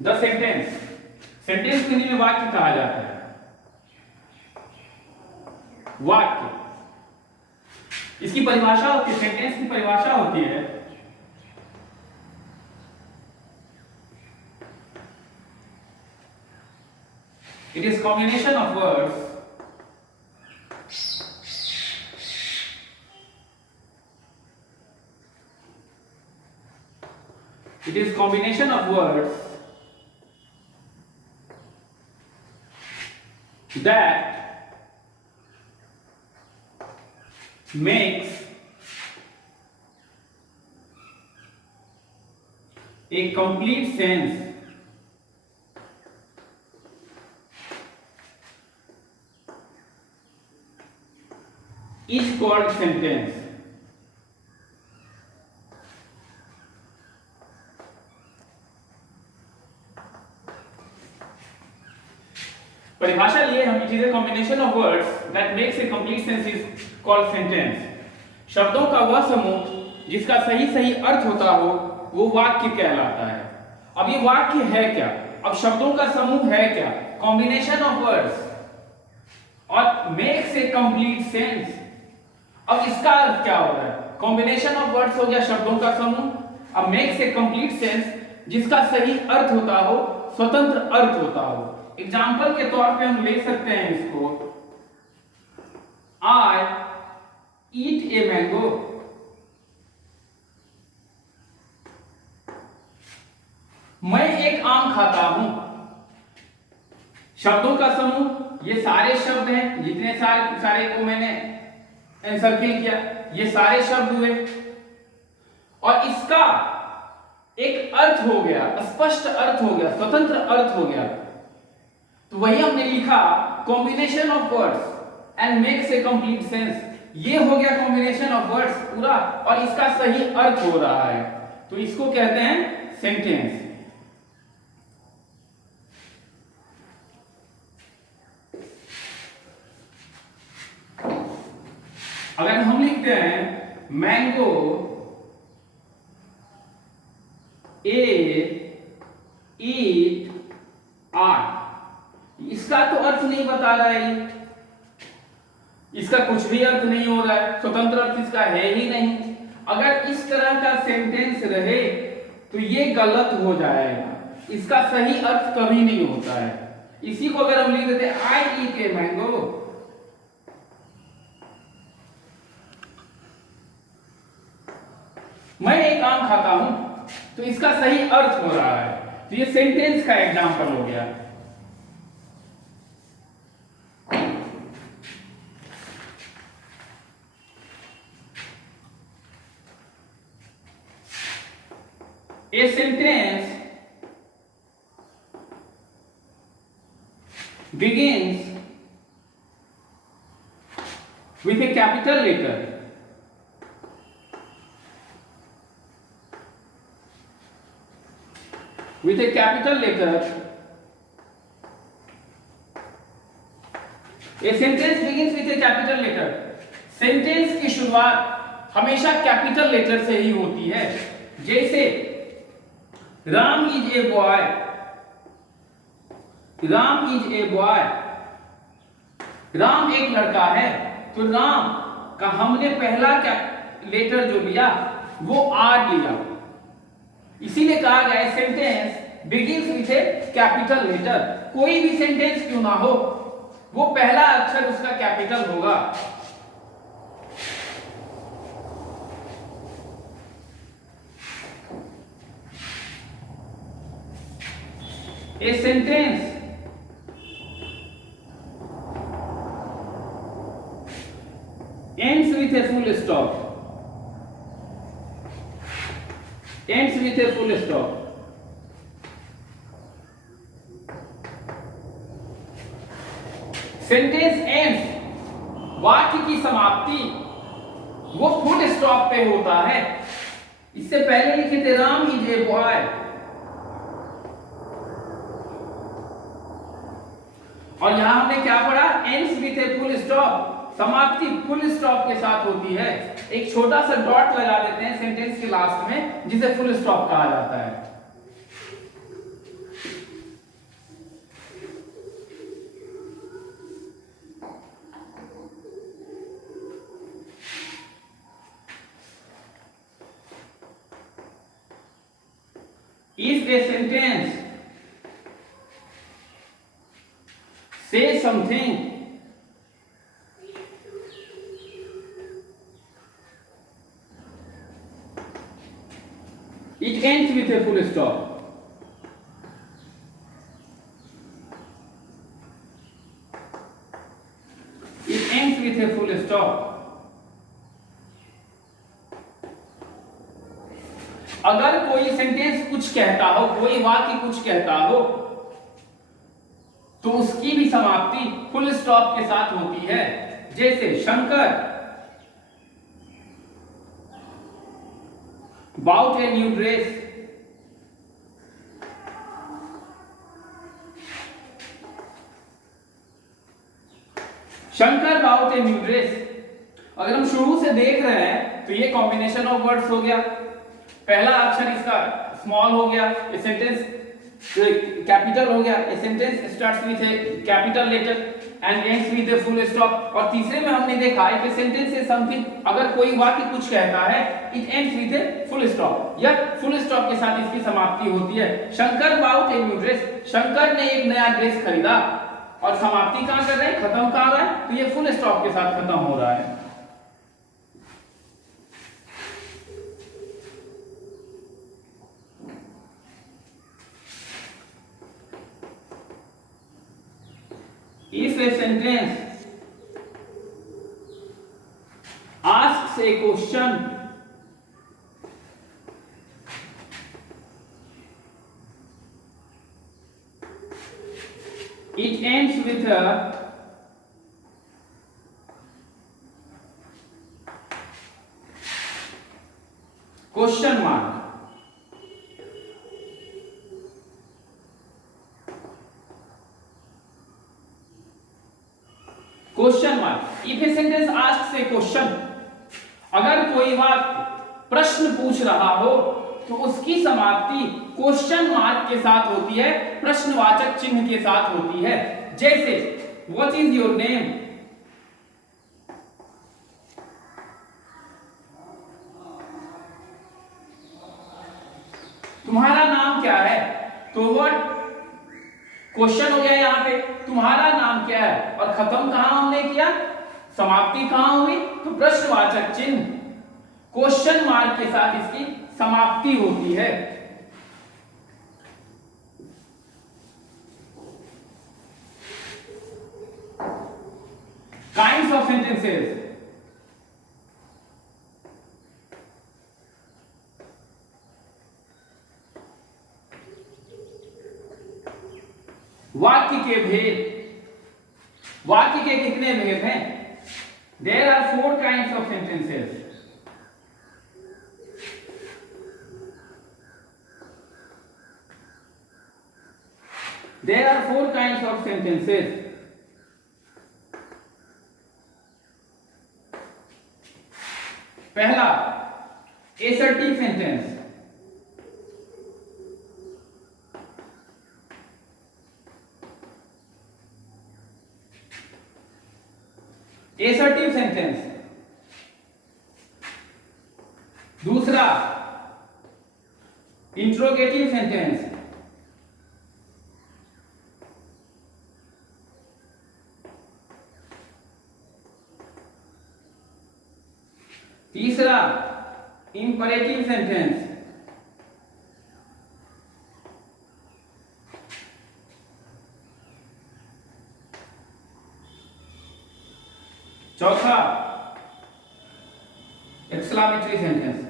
The sentence, sentence को हिंदी में वाक्य कहा जाता है। वाक्य, इसकी परिभाषा होती है, सेंटेंस की परिभाषा होती है it is combination of words it is combination of words that makes a complete sense is called sentence। परिभाषा लिए हम, it is a combination of words that makes a complete sense is called sentence. शब्दों का वह समूह जिसका सही सही अर्थ होता हो वो वाक्य कहलाता है। अब ये वाक्य है क्या? अब शब्दों का समूह है क्या? कॉम्बिनेशन ऑफ वर्ड्स और मेक्स ए कंप्लीट सेंस। अब इसका अर्थ क्या हो रहा है? कॉम्बिनेशन ऑफ वर्ड्स हो गया शब्दों का समूह, अब मेक्स ए कंप्लीट सेंस जिसका सही अर्थ होता हो, स्वतंत्र अर्थ होता हो। एग्जाम्पल के तौर पे हम ले सकते हैं इसको, आई ईट ए मैंगो। मैं एक आम खाता हूं। शब्दों का समूह, ये सारे शब्द हैं, जितने सारे को मैंने सर्किल किया, ये सारे शब्द हुए और इसका एक अर्थ हो गया, स्पष्ट अर्थ हो गया, स्वतंत्र अर्थ हो गया। तो वही हमने लिखा combination of words and makes a complete sense. ये हो गया कॉम्बिनेशन ऑफ वर्ड्स पूरा और इसका सही अर्थ हो रहा है, तो इसको कहते हैं सेंटेंस। अगर हम लिखते हैं मैंगो ए ईट आर, इसका तो अर्थ नहीं बता रहा है, इसका कुछ भी अर्थ नहीं हो रहा है, स्वतंत्र अर्थ इसका है ही नहीं। अगर इस तरह का सेंटेंस रहे तो ये गलत हो जाएगा, इसका सही अर्थ कभी नहीं होता है। इसी को अगर हम लिख देते आई ईट ए मैंगो, मैं एक आम खाता हूं, तो इसका सही अर्थ हो रहा है, तो ये सेंटेंस का एग्जांपल हो गया। A sentence begins with a capital letter with a capital letter। A sentence begins with a capital letter। Sentence की शुरुआत हमेशा कैपिटल लेटर से ही होती है। जैसे Ram is a boy, Ram is a boy, Ram एक लड़का है, तो राम का हमने पहला क्या लेटर जो लिया वो आर लिया, इसीलिए कहा गया sentence begins with a capital letter. कोई भी सेंटेंस क्यों ना हो, वो पहला अक्षर उसका कैपिटल होगा। A sentence ends with a full stop, ends with a full stop। Sentence ends, वाक्य की समाप्ति वो फुल स्टॉप पे होता है। इससे पहले लिखे थे राम इज ए बॉय, और यहां हमने क्या पढ़ा? Ends with A full stop, समाप्ति फुल स्टॉप के साथ होती है। एक छोटा सा डॉट लगा देते हैं सेंटेंस के लास्ट में, जिसे फुल स्टॉप कहा जाता है। इफ ए सेंटेंस से something it ends with a full stop. It ends with a full stop. अगर कोई सेंटेंस कुछ कहता हो, कोई वाक्य कुछ कहता हो, तो उसकी भी समाप्ति फुल स्टॉप के साथ होती है। जैसे Shankar bought a new dress. Shankar bought a new dress. अगर हम शुरू से देख रहे हैं तो ये कॉम्बिनेशन ऑफ वर्ड्स हो गया। पहला अक्षर इसका स्मॉल हो गया, ये सेंटेंस कैपिटल हो गया। A sentence starts with a capital letter and ends with a full stop. और तीसरे में हमने देखा है कि सेंटेंस से समथिंग, अगर कोई वाक्य कुछ कहता है, it ends with a full stop, या फुल स्टॉप के साथ इसकी समाप्ति होती है। Shankar bought a new dress, Shankar ने एक नया ड्रेस खरीदा, और समाप्ति कहां कर रहे हैं, खत्म कहां रहा है, तो ये फुल स्टॉप के साथ खत्म हो रहा है। If a sentence asks a question, it ends with a question mark. Question mark. If a sentence asks ए क्वेश्चन, अगर कोई वाक्य प्रश्न पूछ रहा हो तो उसकी समाप्ति क्वेश्चन मार्क के साथ होती है, प्रश्नवाचक चिन्ह के साथ होती है। जैसे व्हाट इज योर नेम, तुम्हारा नाम क्या है, तो व्हाट क्वेश्चन हो गया यहां पे, तुम्हारा नाम क्या है, और खत्म कहां हमने किया, समाप्ति कहां हुई, तो प्रश्नवाचक चिन्ह क्वेश्चन मार्क के साथ इसकी समाप्ति होती है। काइंड्स ऑफ सेंटेंसेस, वाक्य के भेद, वाक्य के कितने भेद हैं, there are 4 kinds of sentences. There are 4 kinds of sentences. पहला assertive sentence, assertive sentence। दूसरा interrogative sentence, तीसरा इंपरेटिव सेंटेंस, चौथा exclamatory sentence.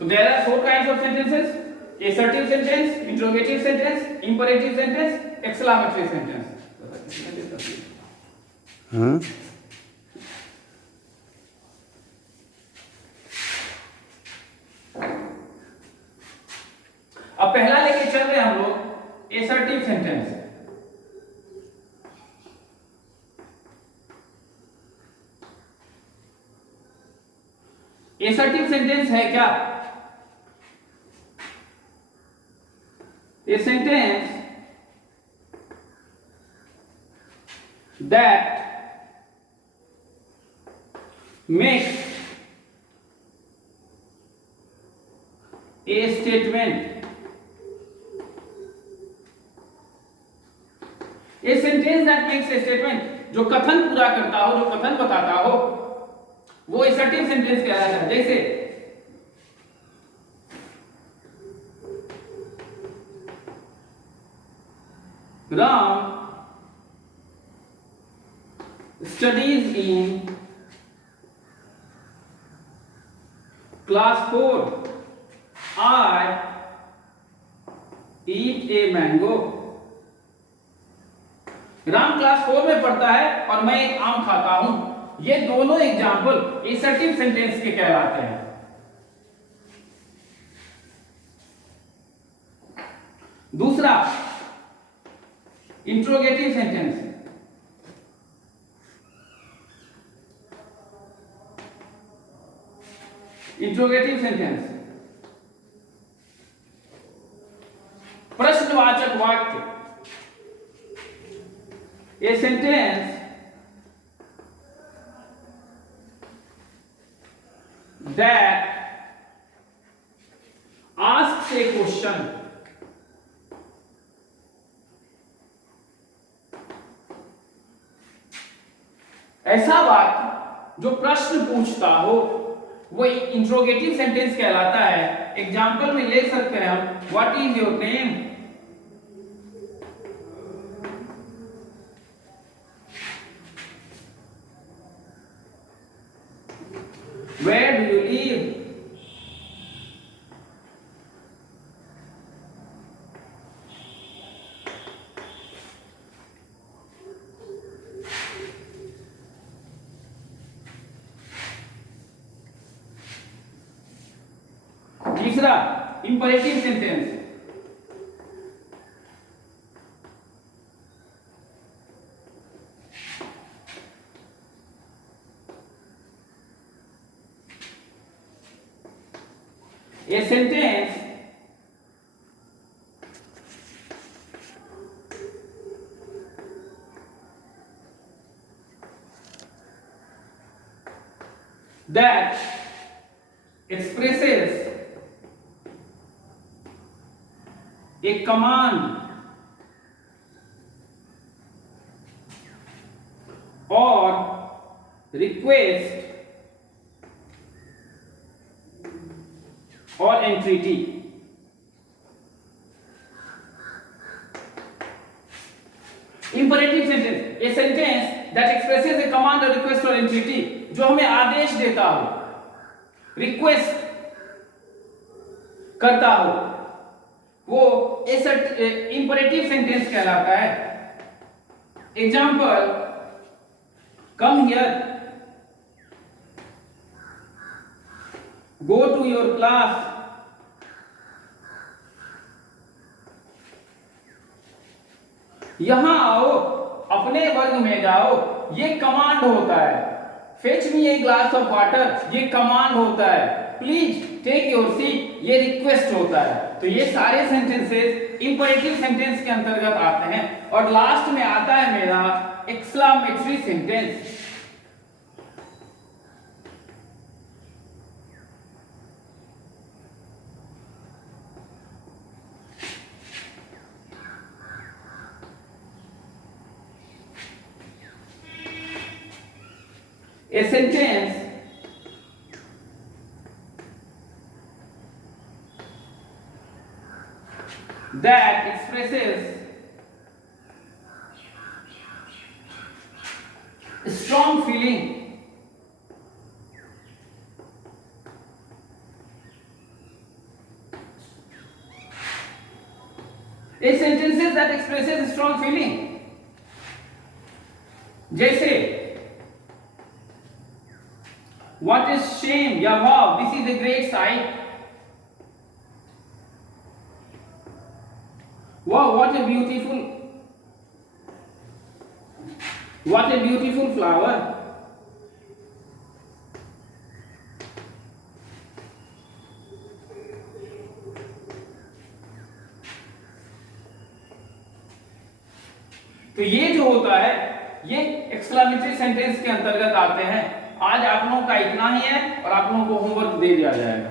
So there are 4 kinds of sentences: assertive sentence, interrogative sentence, imperative sentence, exclamatory sentence. हाँ? अब पहला लेके चल रहे हैं हम लोग assertive sentence। assertive sentence है क्या? A sentence that makes a statement, a sentence that makes a statement, जो कथन पूरा करता हो, जो कथन बताता हो, वो assertive sentence कहलाता है। जैसे Ram studies in class 4. I eat a mango. Ram क्लास 4 में पढ़ता है और मैं एक आम खाता हूं। ये दोनों एग्जाम्पल एसर्टिव सेंटेंस के कहलाते हैं। दूसरा इंट्रोगेटिव सेंटेंस। इंट्रोगेटिव सेंटेंस प्रश्नवाचक वाक्य। A sentence that asks a question, ऐसा वाक्य जो प्रश्न पूछता हो वो इंट्रोगेटिव सेंटेंस कहलाता है। एग्जाम्पल में ले सकते हैं हम, what is your name, where do you live, तीसरा imperative sentence. A sentence that expresses a command or request or entreaty. Imperative sentence, a sentence that expresses a command or request or entreaty, जो हमें आदेश देता हो, रिक्वेस्ट करता हो, वो imperative sentence कहलाता है। Example, come here, go to your class, यहां आओ, अपने वर्ग में जाओ, ये कमांड होता है। फेच मी ए ग्लास ऑफ वाटर, ये कमांड होता है। प्लीज टेक योर सीट, ये रिक्वेस्ट होता है। तो ये सारे सेंटेंसेस इंपरेटिव सेंटेंस के अंतर्गत आते हैं। और लास्ट में आता है मेरा exclamatory sentence. A sentence that expresses strong feeling, a sentences that expresses strong feeling, जैसे what is shame, या wow, this is a great sight, wow, what a beautiful flower, तो ये जो होता है ये एक्सक्लेमेटरी सेंटेंस के अंतर्गत आते हैं। आज आप लोगों का इतना ही है और आप लोगों को होमवर्क दे दिया जाएगा।